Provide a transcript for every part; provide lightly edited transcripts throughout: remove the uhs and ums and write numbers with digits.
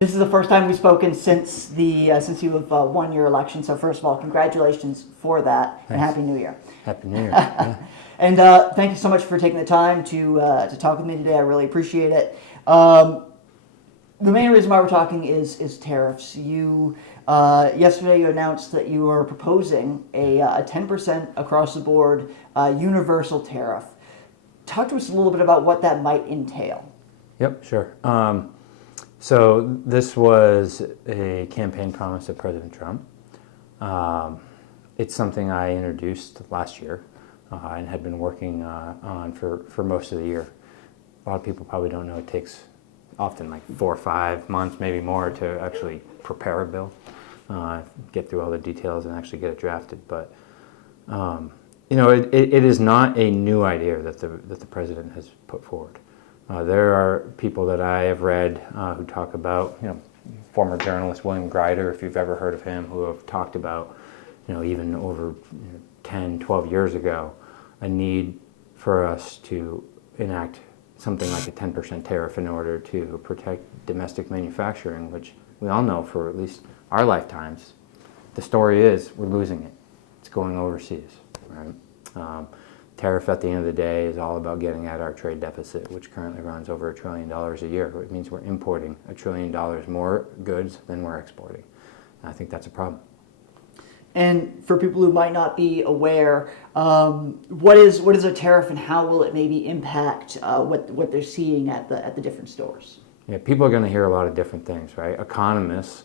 This is the first time we've spoken since since you have won your election. So first of all, congratulations for that. Thanks. And Happy New Year. Happy New Year. Yeah. And thank you so much for taking the time to talk with me today. I really appreciate it. The main reason why we're talking is tariffs. You yesterday you announced that you are proposing a 10% across the board universal tariff. Talk to us a little bit about what that might entail. Yep, sure. So this was a campaign promise of President Trump. It's something I introduced last year and had been working on for most of the year. A lot of people probably don't know it takes often like 4 or 5 months, maybe more, to actually prepare a bill, get through all the details and actually get it drafted. But it is not a new idea that the president has put forward. There are people that I have read who talk about, former journalist William Greider, if you've ever heard of him, who have talked about, even over 10, 12 years ago, a need for us to enact something like a 10% tariff in order to protect domestic manufacturing, which we all know for at least our lifetimes. The story is we're losing it. It's going overseas, right? Tariff at the end of the day is all about getting at our trade deficit, which currently runs over $1 trillion a year. It means we're importing $1 trillion more goods than we're exporting. And I think that's a problem. And for people who might not be aware, what is a tariff and how will it maybe impact what they're seeing at the different stores? Yeah, people are going to hear a lot of different things, right? Economists,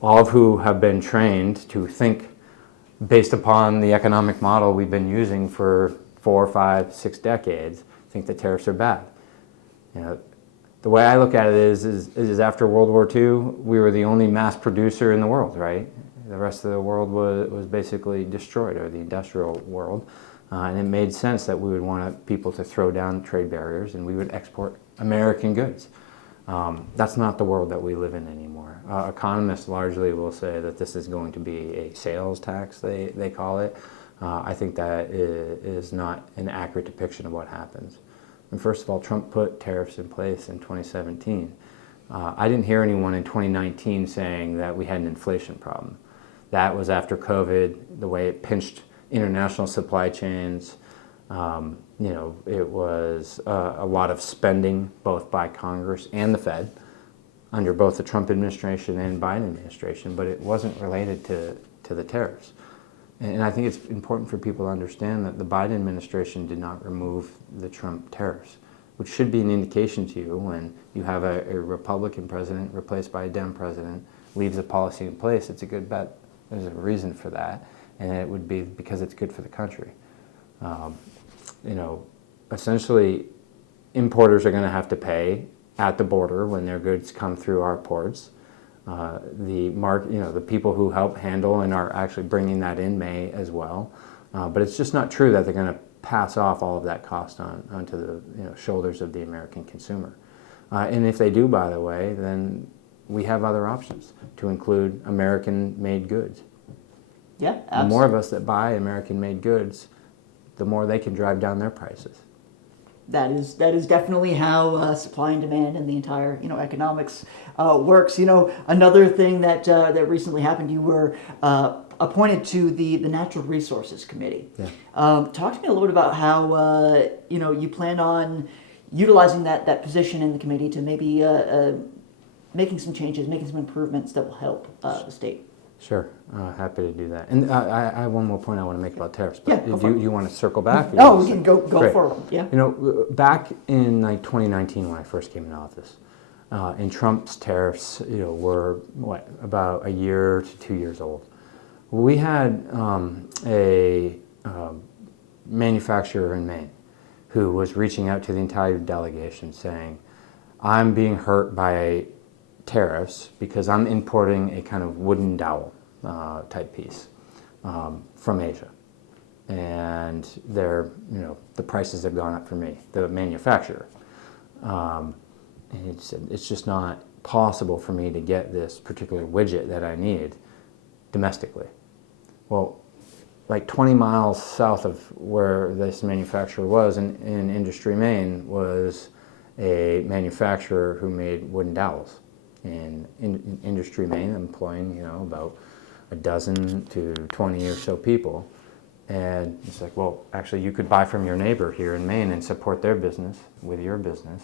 all of who have been trained to think based upon the economic model we've been using for 4, 5, 6 decades, think that tariffs are bad. The way I look at it is after World War II, we were the only mass producer in the world, right? The rest of the world was basically destroyed, or the industrial world, and it made sense that we would want people to throw down trade barriers and we would export American goods. That's not the world that we live in anymore. Economists largely will say that this is going to be a sales tax, they call it. I think that is not an accurate depiction of what happens. And first of all, Trump put tariffs in place in 2017. I didn't hear anyone in 2019 saying that we had an inflation problem. That was after COVID, the way it pinched international supply chains. It was a lot of spending, both by Congress and the Fed, under both the Trump administration and Biden administration, but it wasn't related to the tariffs. And I think it's important for people to understand that the Biden administration did not remove the Trump tariffs, which should be an indication to you when you have a Republican president replaced by a Dem president, leaves a policy in place. It's a good bet. There's a reason for that, and it would be because it's good for the country. Essentially, importers are going to have to pay at the border when their goods come through our ports. The people who help handle and are actually bringing that in may as well, but it's just not true that they're going to pass off all of that cost onto the shoulders of the American consumer. And if they do, by the way, then we have other options to include American-made goods. Yeah, absolutely. The more of us that buy American-made goods, the more they can drive down their prices. That is definitely how supply and demand and the entire economics works. Another thing that recently happened, you were appointed to the Natural Resources Committee. Yeah. Talk to me a little bit about how you plan on utilizing that position in the committee to maybe making some changes, making some improvements that will help the state. Sure, happy to do that. And I have one more point I want to make about tariffs. But yeah, you want to circle back? No, we can go forward. Yeah. Back in 2019 when I first came into office, and Trump's tariffs, were about a year to 2 years old. We had a manufacturer in Maine who was reaching out to the entire delegation saying, "I'm being hurt by tariffs because I'm importing a kind of wooden dowel type piece from Asia, and the prices have gone up for me, the manufacturer, and it's just not possible for me to get this particular widget that I need domestically." Well, like 20 miles south of where this manufacturer was in Industry, Maine, was a manufacturer who made wooden dowels. in Industry Maine, employing about a dozen to 20 or so people. And it's like, well, actually, you could buy from your neighbor here in Maine and support their business with your business.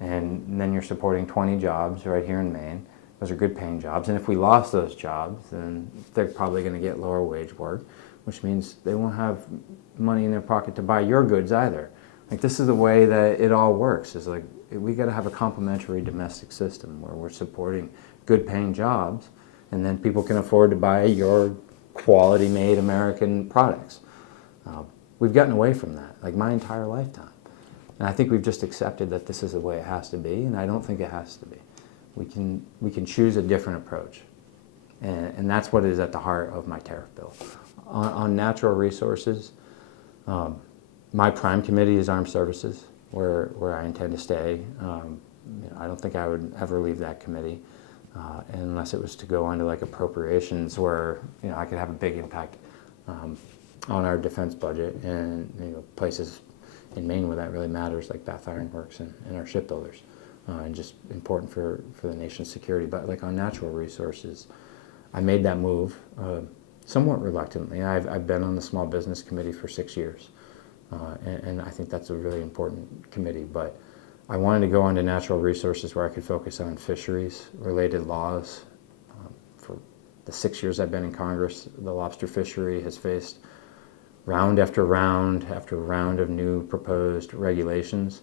And then you're supporting 20 jobs right here in Maine. Those are good paying jobs. And if we lost those jobs, then they're probably going to get lower wage work, which means they won't have money in their pocket to buy your goods either. Like, this is the way that it all works. Is like, we got to have a complementary domestic system where we're supporting good paying jobs, and then people can afford to buy your quality made American products. We've gotten away from that, like my entire lifetime. And I think we've just accepted that this is the way it has to be, and I don't think it has to be. We can choose a different approach. And that's what is at the heart of my tariff bill. On natural resources, my prime committee is Armed Services, where I intend to stay. I don't think I would ever leave that committee unless it was to go onto like appropriations, where I could have a big impact on our defense budget and places in Maine where that really matters, like Bath Iron Works and our shipbuilders, and just important for the nation's security. But like on natural resources, I made that move somewhat reluctantly. I've been on the Small Business Committee for 6 years, and I think that's a really important committee. But I wanted to go into natural resources where I could focus on fisheries-related laws. For the 6 years I've been in Congress, the lobster fishery has faced round after round after round of new proposed regulations.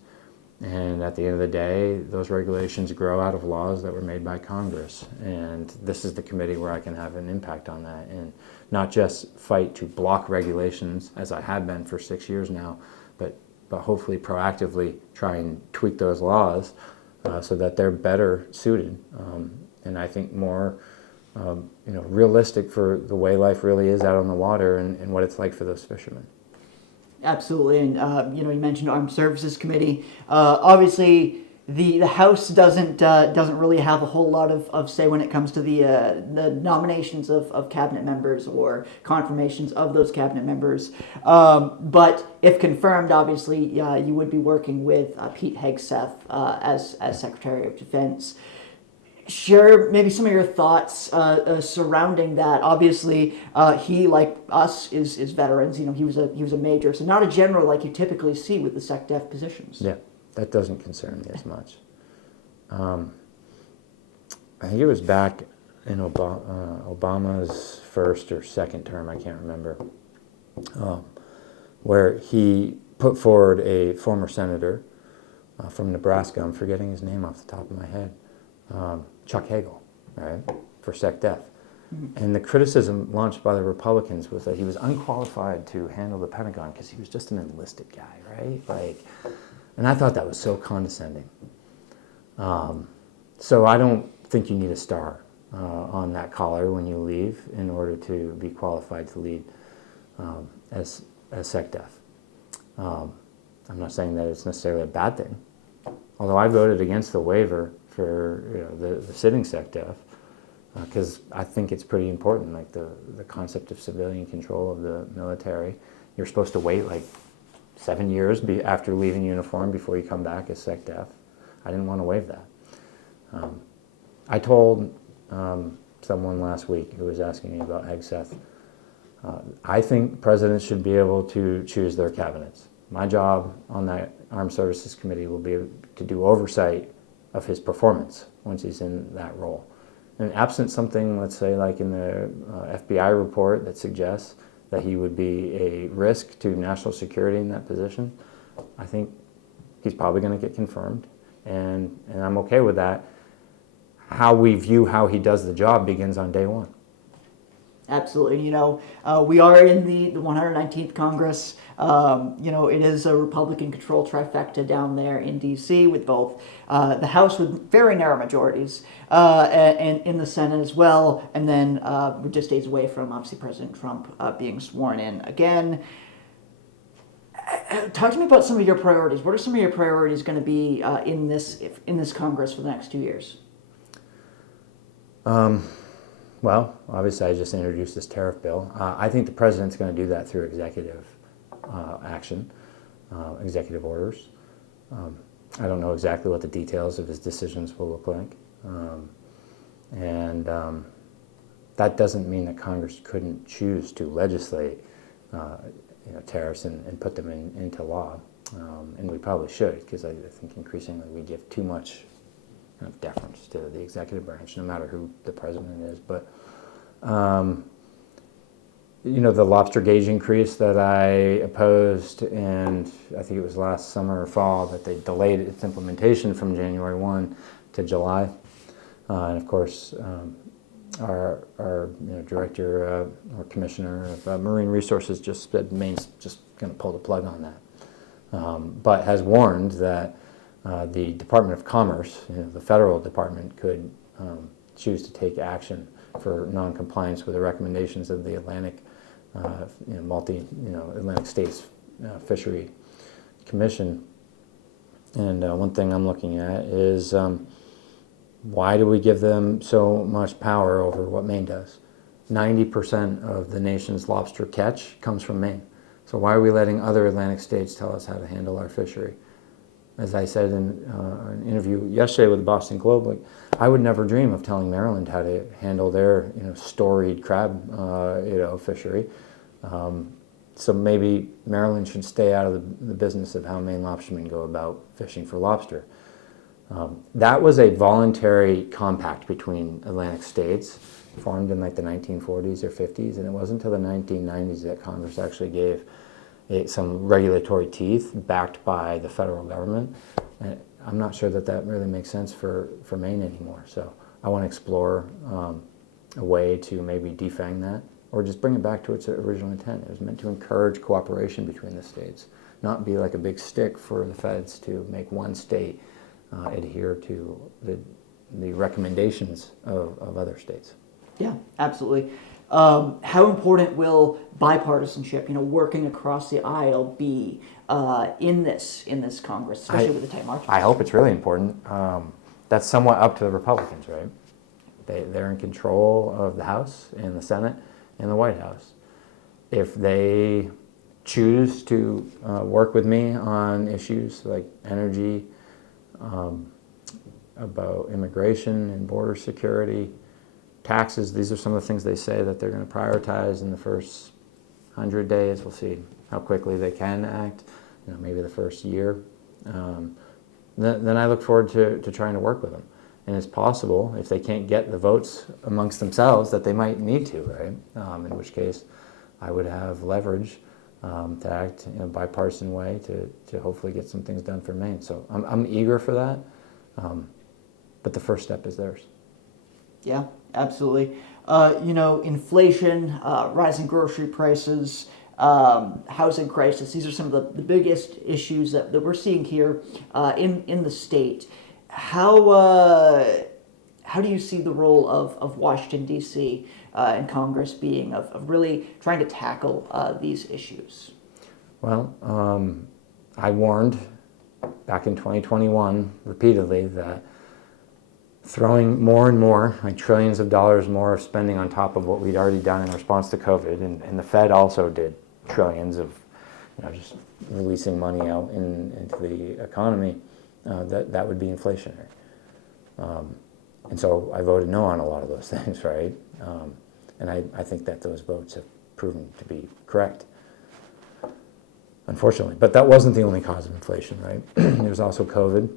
And at the end of the day, those regulations grow out of laws that were made by Congress. And this is the committee where I can have an impact on that, and not just fight to block regulations, as I have been for 6 years now, but hopefully proactively try and tweak those laws so that they're better suited. And I think more realistic for the way life really is out on the water and what it's like for those fishermen. Absolutely, and you mentioned Armed Services Committee. Obviously, the House doesn't really have a whole lot of say when it comes to the nominations of cabinet members or confirmations of those cabinet members. But if confirmed, obviously, you would be working with Pete Hegseth as Secretary of Defense. Share maybe some of your thoughts surrounding that. Obviously, he, like us, is veterans. He was a major, so not a general like you typically see with the SecDef positions. Yeah, that doesn't concern me as much. I think it was back in Obama's first or second term, I can't remember, where he put forward a former senator from Nebraska. I'm forgetting his name off the top of my head. Chuck Hagel, right, for SecDef. Mm-hmm. And the criticism launched by the Republicans was that he was unqualified to handle the Pentagon because he was just an enlisted guy, right? And I thought that was so condescending. So I don't think you need a star on that collar when you leave in order to be qualified to lead as SecDef. I'm not saying that it's necessarily a bad thing, although I voted against the waiver for the sitting SecDef, because I think it's pretty important, like the concept of civilian control of the military. You're supposed to wait like 7 years after leaving uniform before you come back as SecDef. I didn't want to waive that. I told someone last week who was asking me about Hegseth, I think presidents should be able to choose their cabinets. My job on that Armed Services Committee will be to do oversight of his performance once he's in that role. And absent something, let's say, like in the FBI report that suggests that he would be a risk to national security in that position, I think he's probably going to get confirmed, and I'm okay with that. How we view how he does the job begins on day one. Absolutely. We are in the 119th Congress. It is a Republican-controlled trifecta down there in D.C. with both the House with very narrow majorities and in the Senate as well. And then we're just days away from, obviously, President Trump being sworn in again. Talk to me about some of your priorities. What are some of your priorities going to be in this Congress for the next 2 years? Well, obviously, I just introduced this tariff bill. I think the president's going to do that through executive action, executive orders. I don't know exactly what the details of his decisions will look like. And that doesn't mean that Congress couldn't choose to legislate tariffs and put them into law. And we probably should, because I think increasingly we give too much kind of deference to the executive branch, no matter who the president is. But the lobster gauge increase that I opposed, and I think it was last summer or fall that they delayed its implementation from January 1 to July. And of course, our director or commissioner of marine resources just said Maine's just going to pull the plug on that, but has warned that the Department of Commerce, the federal department, could choose to take action for non-compliance with the recommendations of the Atlantic Atlantic States Fishery Commission. And one thing I'm looking at is why do we give them so much power over what Maine does? 90% of the nation's lobster catch comes from Maine. So why are we letting other Atlantic states tell us how to handle our fishery? As I said in an interview yesterday with the Boston Globe, I would never dream of telling Maryland how to handle their storied crab fishery. So maybe Maryland should stay out of the business of how Maine lobstermen go about fishing for lobster. That was a voluntary compact between Atlantic states, formed in the 1940s or 50s, and it wasn't until the 1990s that Congress actually gave some regulatory teeth backed by the federal government. And I'm not sure that really makes sense for Maine anymore. So I want to explore a way to maybe defang that, or just bring it back to its original intent. It was meant to encourage cooperation between the states, not be like a big stick for the feds to make one state adhere to the recommendations of other states. Yeah, absolutely. How important will bipartisanship, working across the aisle, be in this Congress, especially with the tight margins? I hope it's really important. That's somewhat up to the Republicans, right? They're in control of the House and the Senate and the White House. If they choose to work with me on issues like energy, about immigration and border security, taxes, these are some of the things they say that they're going to prioritize in the first 100 days. We'll see how quickly they can act, maybe the first year. Then I look forward to trying to work with them. And it's possible, if they can't get the votes amongst themselves, that they might need to, right? In which case, I would have leverage to act in a bipartisan way to hopefully get some things done for Maine. So I'm eager for that, but the first step is theirs. Yeah, absolutely. Inflation, rising grocery prices, housing crisis, these are some of the biggest issues that we're seeing here in the state. How do you see the role of Washington, D.C. And Congress being of really trying to tackle these issues? Well, I warned back in 2021 repeatedly that throwing more and more, like trillions of dollars more of spending on top of what we'd already done in response to COVID, and the Fed also did trillions of just releasing money out into the economy, that would be inflationary. And so I voted no on a lot of those things, right? And I think that those votes have proven to be correct, unfortunately. But that wasn't the only cause of inflation, right? There's also COVID,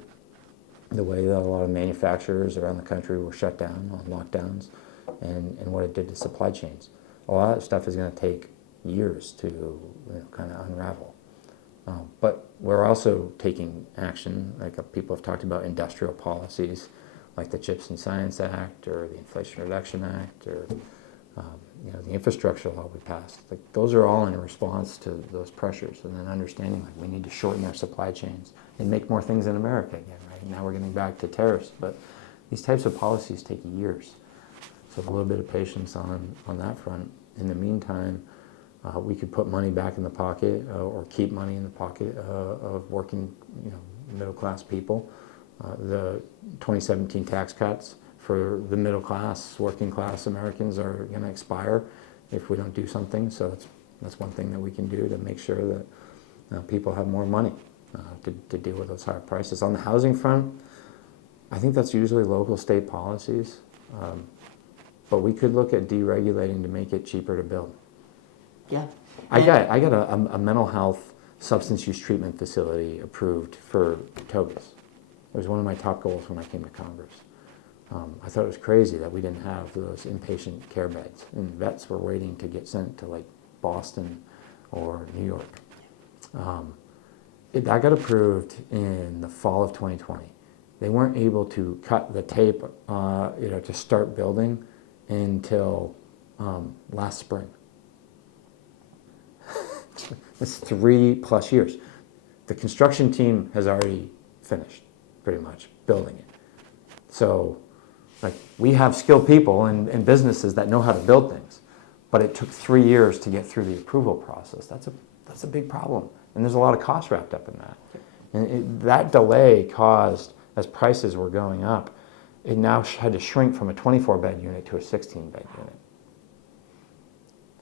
the way that a lot of manufacturers around the country were shut down on lockdowns, and what it did to supply chains. A lot of stuff is going to take years to kind of unravel. But we're also taking action, like people have talked about industrial policies, like the CHIPS and Science Act or the Inflation Reduction Act or the infrastructure law we passed. Like those are all in response to those pressures, and then understanding we need to shorten our supply chains and make more things in America again. Right now we're getting back to tariffs, but these types of policies take years. So a little bit of patience on that front. In the meantime, we could put money back in the pocket or keep money in the pocket of working, middle-class people. The 2017 tax cuts for the middle class, working class Americans are going to expire if we don't do something. So that's one thing that we can do to make sure that people have more money to deal with those higher prices. On the housing front, I think that's usually local state policies. But we could look at deregulating to make it cheaper to build. Yeah. I got a mental health substance use treatment facility approved for Togus. It was one of my top goals when I came to Congress. I thought it was crazy that we didn't have those inpatient care beds, and vets were waiting to get sent to like Boston or New York. That got approved in the fall of 2020. They weren't able to cut the tape, to start building until last spring. It's 3+ years. The construction team has already finished, pretty much, building it. So, like, we have skilled people and businesses that know how to build things, but it took 3 years to get through the approval process. That's a big problem, and there's a lot of cost wrapped up in that. And that delay caused, as prices were going up, it now had to shrink from a 24-bed unit to a 16-bed unit.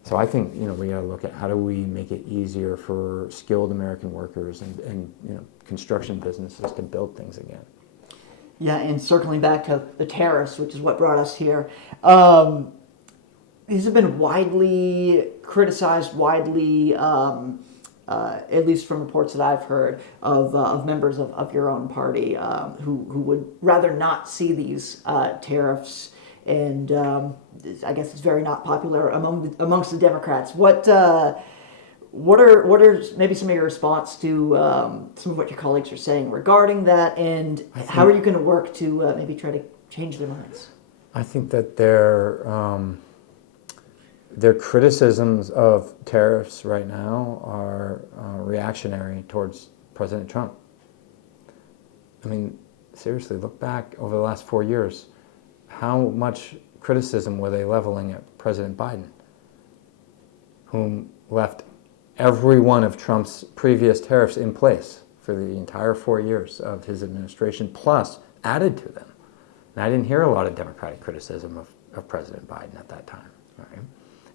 So I think we got to look at how do we make it easier for skilled American workers and construction businesses to build things again. Yeah, and circling back to the tariffs, which is what brought us here, these have been widely criticized, at least from reports that I've heard of members of your own party who would rather not see these tariffs, and I guess it's very not popular amongst the Democrats. What are maybe some of your response to some of what your colleagues are saying regarding that, and how are you going to work to maybe try to change their minds? I think that their criticisms of tariffs right now are reactionary towards President Trump. I mean, seriously, look back over the last 4 years. How much criticism were they leveling at President Biden, whom left every one of Trump's previous tariffs in place for the entire 4 years of his administration, plus added to them? And I didn't hear a lot of Democratic criticism of President Biden at that time. Right?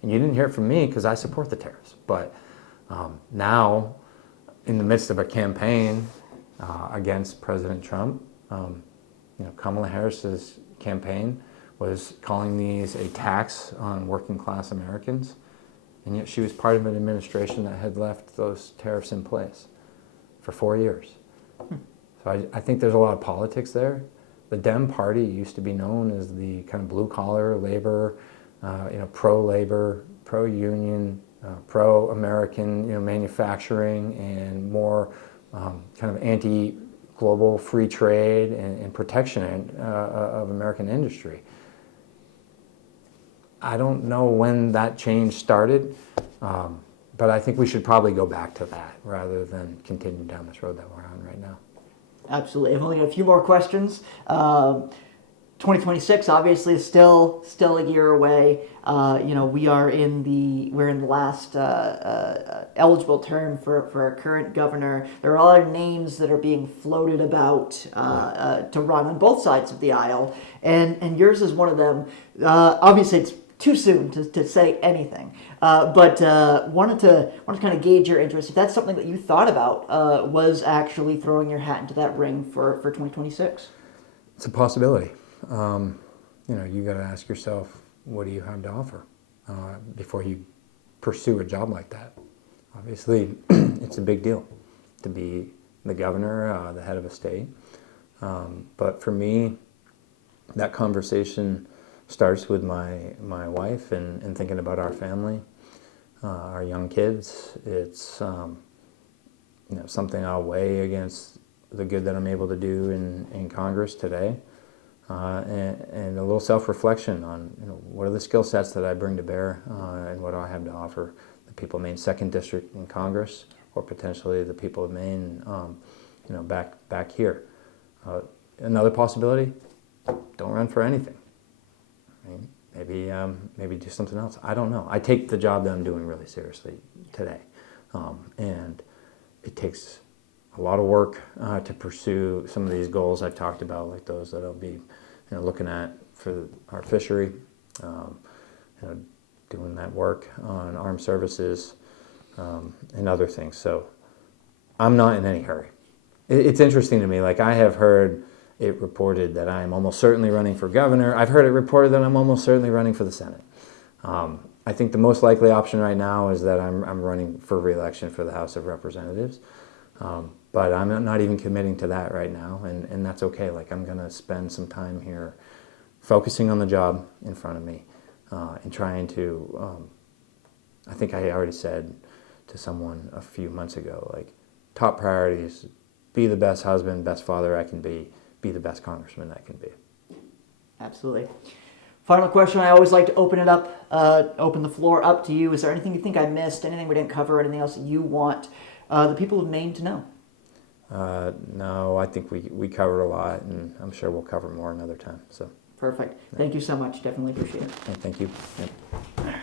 And you didn't hear it from me because I support the tariffs. But now, in the midst of a campaign against President Trump, Kamala Harris's campaign was calling these a tax on working class Americans, and yet she was part of an administration that had left those tariffs in place for 4 years. So I think there's a lot of politics there. The Dem Party used to be known as the kind of blue-collar labor, pro-labor, pro-union, pro-American, manufacturing, and more kind of anti-global free trade and protection of American industry. I don't know when that change started, but I think we should probably go back to that rather than continue down this road that we're on right now. Absolutely. I've only got a few more questions. 2026 obviously is still a year away. We're in the last eligible term for our current governor. There are a lot of names that are being floated about to run on both sides of the aisle, and yours is one of them. Obviously, it's too soon to say anything, but wanted to kind of gauge your interest. If that's something that you thought about, was actually throwing your hat into that ring for 2026. It's a possibility. You got to ask yourself, what do you have to offer before you pursue a job like that? Obviously, it's a big deal to be the governor, the head of a state. But for me, that conversation starts with my wife and thinking about our family, our young kids. It's something I'll weigh against the good that I'm able to do in Congress today. And a little self-reflection on what are the skill sets that I bring to bear and what do I have to offer the people of Maine's 2nd District in Congress, or potentially the people of Maine back here. Another possibility, don't run for anything. Maybe do something else. I don't know. I take the job that I'm doing really seriously today, and it takes a lot of work to pursue some of these goals I've talked about, like those that I'll be looking at for our fishery, doing that work on armed services and other things. So I'm not in any hurry. It's interesting to me. Like, I have heard it reported that I'm almost certainly running for governor. I've heard it reported that I'm almost certainly running for the Senate. I think the most likely option right now is that I'm running for re-election for the House of Representatives. But I'm not even committing to that right now, and that's okay. Like, I'm going to spend some time here focusing on the job in front of me and trying to, I think I already said to someone a few months ago, like, top priorities, be the best husband, best father I can be the best congressman I can be. Absolutely. Final question, I always like to open the floor up to you. Is there anything you think I missed, anything we didn't cover, anything else that you want the people of Maine to know? No, I think we covered a lot, and I'm sure we'll cover more another time. So Perfect. Thank you so much. Definitely appreciate it. thank you. Yep.